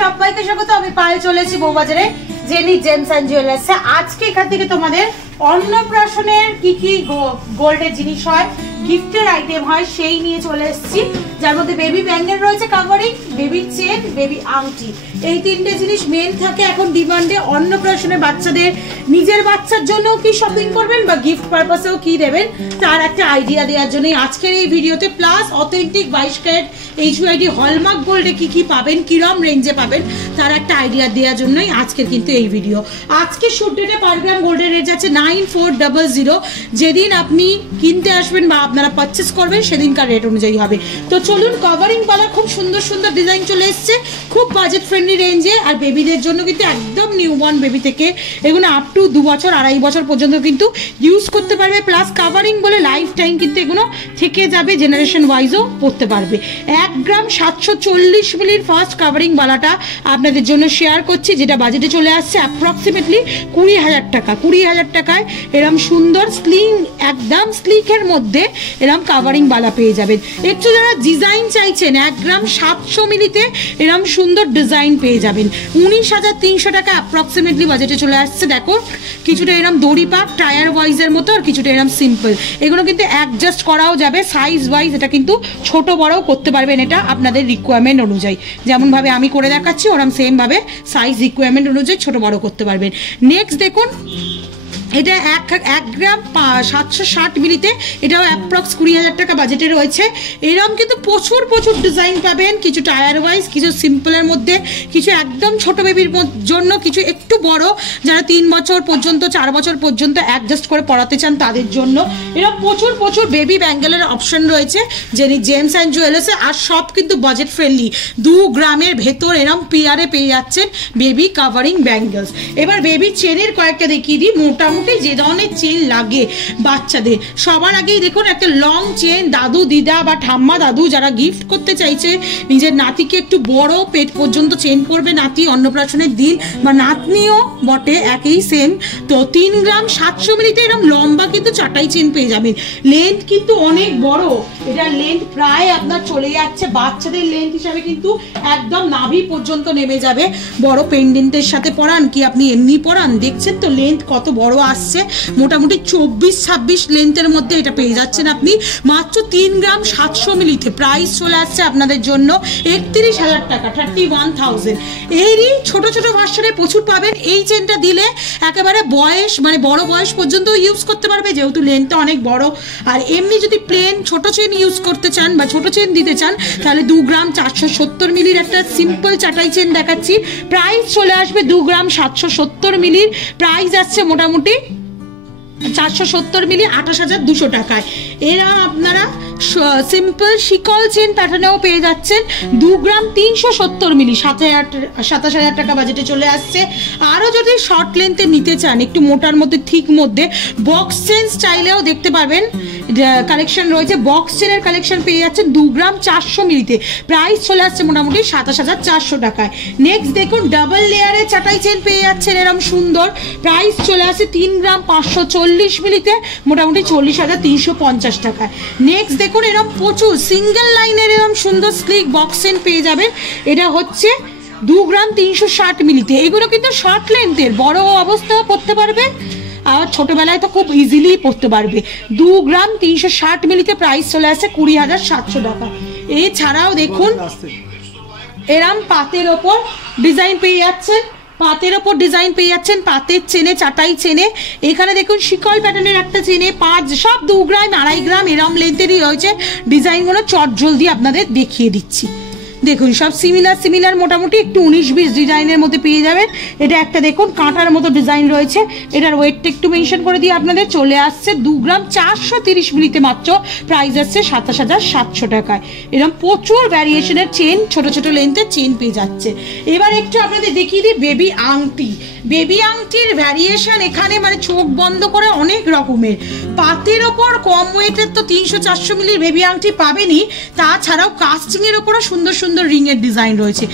সবাইকে স্বাগত। আমি পায়ে চলেছি বউবাজারে জেনি জেমস এন্ড জুয়েলার্স। আজকে এখান থেকে তোমাদের অন্নপ্রাশনের কি কি গোল্ডের জিনিস হয়, গিফটের আইটেম হয়, সেই নিয়ে চলে এসেছি। যার মধ্যে বেবি ব্যাঙ্গেল রয়েছে, কাভারিং, বেবি চেন, বেবি আংটি, এই তিনটে জিনিস মেন থাকে এখন ডিমান্ডে। অন্নপ্রাশনে বাচ্চাদের নিজের বাচ্চার জন্য কি শপিং করবেন বা গিফট পারপাসেও কি দেবেন তার একটা আইডিয়া দেওয়ার জন্য আজকের এই ভিডিওতে। Plus authentic 22 carat HUID hallmark গোল্ডে কি কি পাবেন, কিরম রেঞ্জে পাবেন তার একটা আইডিয়া দেওয়ার জন্যই আজকের কিন্তু এই ভিডিও। আজকে শুট ডেটে পার গ্রাম গোল্ডের রেট আছে 9400। যেদিন আপনি কিনতে আসবেন বা আপনারা পারচেস করবেন সেদিনকার রেট অনুযায়ী হবে। তো চলুন, কভারিং পালা খুব সুন্দর সুন্দর ডিজাইন চলে এসছে, খুব বাজেট ফ্রেন্ডলি রেঞ্জে। আর বেবিদের জন্য কিন্তু একদম নিউবর্ন বেবি থেকে এগুলো আপ টু 2 বছর 2.5 বছর পর্যন্ত কিন্তু ইউজ করতে পারবে। প্লাস কাভারিং বলে লাইফ টাইম কিন্তু এগুলো থেকে যাবে, জেনারেশন ওয়াইজও পড়তে পারবে। 1 গ্রাম 740 মিলির ফার্স্ট কাভারিং বালাটা আপনাদের জন্য শেয়ার করছি, যেটা বাজেটে চলে আসছে অ্যাপ্রক্সিমেটলি 20,000 টাকা। 20,000 টাকায় এরম সুন্দর স্লিং, একদম স্লিকের মধ্যে এরম কাভারিং বালা পেয়ে যাবেন। একটু যারা ডিজাইন চাইছেন 1 গ্রাম 700 মিলিতে এরম সুন্দর ডিজাইন পেয়ে যাবেন। 19,300 টাকা অ্যাপ্রক্সিমেটলি বাজেটে চলে আসছে। দেখো কিছুটা এরম দড়ি পাক টায়ার ওয়াইজের মতো, আর কিছুটা এরম সিম্পল। এগুলো কিন্তু অ্যাডজাস্ট করাও যাবে সাইজ ওয়াইজ, এটা কিন্তু ছোট বড়ও করতে পারবেন, এটা আপনাদের রিকোয়ারমেন্ট অনুযায়ী। যেমনভাবে আমি করে দেখাচ্ছি ওরম সেমভাবে সাইজ রিকোয়ারমেন্ট অনুযায়ী ছোট বড় করতে পারবেন। নেক্সট দেখুন, এটা 1 গ্রাম 760 মিলিতে, এটাও অ্যাপ্রক্স 20,000 টাকা বাজেটে রয়েছে। এরকম কিন্তু প্রচুর প্রচুর ডিজাইন পাবেন, কিছু টায়ার ওয়াইজ, কিছু সিম্পলের মধ্যে, কিছু একদম ছোট বেবির জন্য, কিছু একটু বড় যারা 3 বছর পর্যন্ত 4 বছর পর্যন্ত অ্যাডজাস্ট করে পড়াতে চান তাদের জন্য। এরকম প্রচুর প্রচুর বেবি ব্যাঙ্গেলের অপশন রয়েছে জেনি জেমস অ্যান্ড জুয়েলার্সে। আর সব কিন্তু বাজেট ফ্রেন্ডলি, 2 গ্রামের ভেতর এরকম পেয়ারে পেয়ে যাচ্ছেন বেবি কাভারিং ব্যাঙ্গেলস। এবার বেবি চেনের কয়েকটা দেখিয়ে দিই। মোটামুটি যে ধরনের চেন লাগে বাচ্চাদের, সবার আগেই দেখুন একটা লং চেন, দাদু দিদা বা ঠাম্মা দাদু যারা গিফট করতে চাইছে নিজের নাতিকে, একটু বড় পেট পর্যন্ত চেন পরবে নাতি অন্নপ্রাশনের দিন, বা নাতনিও বটে একই সেম। তো 3 গ্রাম 700 মিলিতে এরকম লম্বা কিন্তু চাটাই চেন পেয়ে যাবেন। লেন্থ কিন্তু অনেক বড়, এটার লেন্থ প্রায় আপনার চলে যাচ্ছে বাচ্চাদের লেন্থ হিসাবে কিন্তু একদম নাভি পর্যন্ত নেমে যাবে। বড় পেন্ডেন্টের সাথে পরান কি আপনি এমনি পরান, দেখছেন তো লেন্থ কত বড় আসছে। মোটামুটি 24-26 লেন্থের মধ্যে এটা পেয়ে যাচ্ছেন আপনি মাত্র 3 গ্রাম 700 মিলিতে। প্রাইস চলে আসছে আপনাদের জন্য 31,000 টাকা, 31,000। এরই ছোট ছোট ভার্সনে প্রচুর পাবেন। এই চেনটা দিলে একেবারে বয়স মানে বড় বয়স পর্যন্ত ইউজ করতে পারবে, যেহেতু লেন্থটা অনেক বড়। আর এমনি যদি প্লেন ছোট চেন ইউজ করতে চান বা ছোট চেন দিতে চান, তাহলে 2 গ্রাম 470 মিলির একটা সিম্পল চাটাই চেন দেখাচ্ছি। প্রাইস চলে আসবে 2 গ্রাম 770 মিলির। প্রাইস আসছে মোটামুটি 470 মিলি 28,200 টাকায়। এরা আপনারা সিম্পল শিকল চেন প্যাটার্নেও পেয়ে যাচ্ছেন 2 গ্রাম 370 মিলি, 27,000 টাকা বাজেটে চলে আসছে। আরও যদি শর্ট লেন্থে নিতে চান, একটু মোটার মধ্যে ঠিক মধ্যে, বক্স চেন স্টাইলেও দেখতে পারবেন কালেকশন রয়েছে। বক্স চেনের কালেকশন পেয়ে যাচ্ছেন 2 গ্রাম 400 মিলিতে। প্রাইস চলে আসছে মোটামুটি 27,400 টাকায়। নেক্সট দেখুন, ডাবল লেয়ারে চাটাই চেন পেয়ে যাচ্ছেন এরকম সুন্দর। প্রাইস চলে আসছে 3 গ্রাম 540 মিলিতে, মোটামুটি 40,350 টাকায়। নেক্সট দেখুন, এরকম প্রচুর সিঙ্গেল লাইনের এরকম সুন্দর স্লিক বক্স চেন পেয়ে যাবেন। এটা হচ্ছে 2 গ্রাম 360 মিলিতে। এগুলো কিন্তু শর্ট লেন্থের, বড় অবস্থাও পড়তে পারবে আর ছোটবেলায় তো খুব ইজিলি পড়তে পারবে। 2 গ্রাম 360 মিলিতে প্রাইস চলে আসছে 20,700 টাকা। এছাড়াও দেখুন এরম পাতের ওপর ডিজাইন পেয়ে যাচ্ছেন, পাতের ওপর ডিজাইন পেয়ে যাচ্ছেন, পাতের চেনে, চাটাই চেনে। এখানে দেখুন শিকল প্যাটার্নের একটা চেনে, 5 সব 2 গ্রাম 2.5 গ্রাম এরম লেন্থেরই রয়েছে। ডিজাইনগুলো চট জলদি আপনাদের দেখিয়ে দিচ্ছি। দেখুন সব সিমিলার মোটামুটি একটু 19-20 ডিজাইনের মধ্যে পেয়ে যাবেন। এটা একটা দেখুন কাঁটার মতো ডিজাইন রয়েছে, এটার ওয়েটটা একটু মেনশন করে দিয়ে আপনাদের চলে আসছে 2 গ্রাম 430 মিলিতে মাত্র। প্রাইস আসছে 27,700 টাকায়। এরকম প্রচুর ভ্যারিয়েশনের চেন, ছোট ছোট লেন্থের চেন পেয়ে যাচ্ছে। এবার একটু আপনাদের দেখিয়ে দিই বেবি আংটি। বেবি আংটির ভ্যারিয়েশন এখানে মানে চোখ বন্ধ করে অনেক রকমের। পাতের ওপর কম ওয়েটের তো 300-400 মিলির বেবি আংটি পাবেনই, তাছাড়াও কাস্টিংয়ের ওপরও সুন্দর সুন্দর সুন্দর রিং এর ডিজাইন রয়েছে।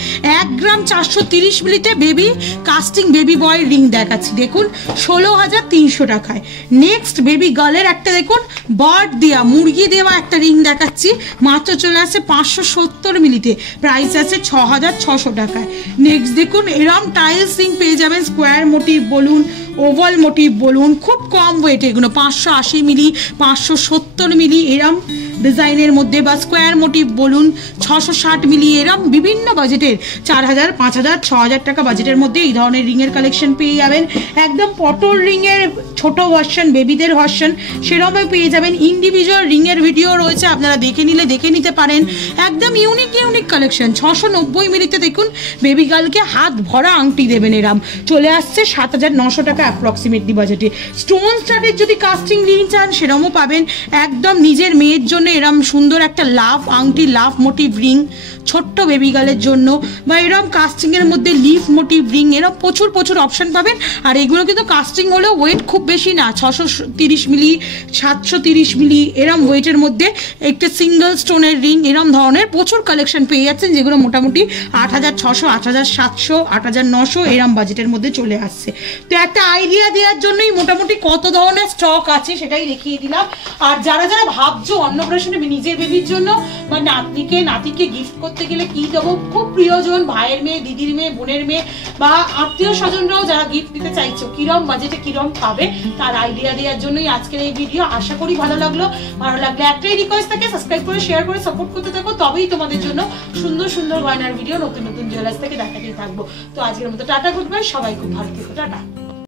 1 গ্রাম 430 মিলিতে baby casting baby boy ring দেখাচ্ছি, দেখুন 16,300 টাকায়। নেক্সট বেবি গার্লের একটা দেখুন বার্ড দেওয়া মুরগি দেওয়া একটা রিং দেখাচ্ছি, মাত্র চলে আসে 570 মিলিতে, প্রাইস আছে 6,600 টাকায়। নেক্সট দেখুন এরম টাইলস রিং পেয়ে যাবেন, স্কোয়ার মোটিভ বলুন, ওভাল মোটিভ বলুন, খুব কম ওয়েট এগুলো, 580 মিলি, 570 মিলি এরম ডিজাইনের মধ্যে, বা স্কোয়ার মোটিভ বলুন 660 মিলি, এরম বিভিন্ন বাজেটের 4,000, 5,000, 6,000 টাকা বাজেটের মধ্যে এই ধরনের রিংয়ের কালেকশন পেয়ে যাবেন। একদম পটল রিংয়ের ছোট ভার্সন, বেবিদের ভার্সন সেরকমই পেয়ে যাবেন। ইন্ডিভিজুয়াল রিংয়ের ভিডিও রয়েছে, আপনারা দেখে নিতে পারেন। একদম ইউনিক কালেকশন। 690 মিলিতে দেখুন বেবি গার্লকে হাত ভরা আংটি দেবেন, এরম চলে আসছে 7,900 টাকা অ্যাপ্রক্সিমেটলি বাজেটে। স্টোন স্টাডের যদি কাস্টিং রিং চান সেরকমও পাবেন। একদম নিজের মেয়ের জন্য এরম সুন্দর একটা লাভ আংটি, লাভ মোটিভ রিং ছোট্ট বেবি গার্লের জন্য, বা এরম কাস্টিংয়ের মধ্যে লিফ মোটিভ রিং, এরম প্রচুর অপশন পাবেন। আর এগুলো কিন্তু কাস্টিং হলেও ওয়েট খুব বেশি না, 630 মিলি, 730 মিলি এরম ওয়েটের মধ্যে একটা সিঙ্গেল স্টোনের রিং, এরম ধরনের প্রচুর কালেকশন পেয়ে যাচ্ছেন, যেগুলো মোটামুটি 8,600, 8,700, 8,900 এরম বাজেটের মধ্যে চলে আসছে। তো একটা আইডিয়া দেওয়ার জন্যই মোটামুটি কত ধরনের স্টক আছে সেটাই দেখিয়ে দিলাম। আর যারা ভাবছো অন্নপ্রাশনে নিজের বেবির জন্য বা নাতিকে গিফট করতে গেলে কি দেবো, খুব প্রিয়জন, ভাইয়ের মেয়ে, দিদির মেয়ে, বোনের মেয়ে বা আত্মীয় স্বজনরাও যারা গিফট দিতে চাইছো, কিরম বাজেটে কিরম পাবে তার আইডিয়া দেওয়ার জন্যই আজকের এই ভিডিও। আশা করি ভালো লাগলো একটাই রিকোয়েস্ট থাকে, সাবস্ক্রাইব করে শেয়ার করে সাপোর্ট করতে থাকো, তবেই তোমাদের জন্য সুন্দর গয়নার ভিডিও নতুন জুয়েলার্স থেকে দেখাতেই থাকবো। তো আজকের মতো টাটা, গুড বাই, সবাই খুব ভালো থেকো, টাটা।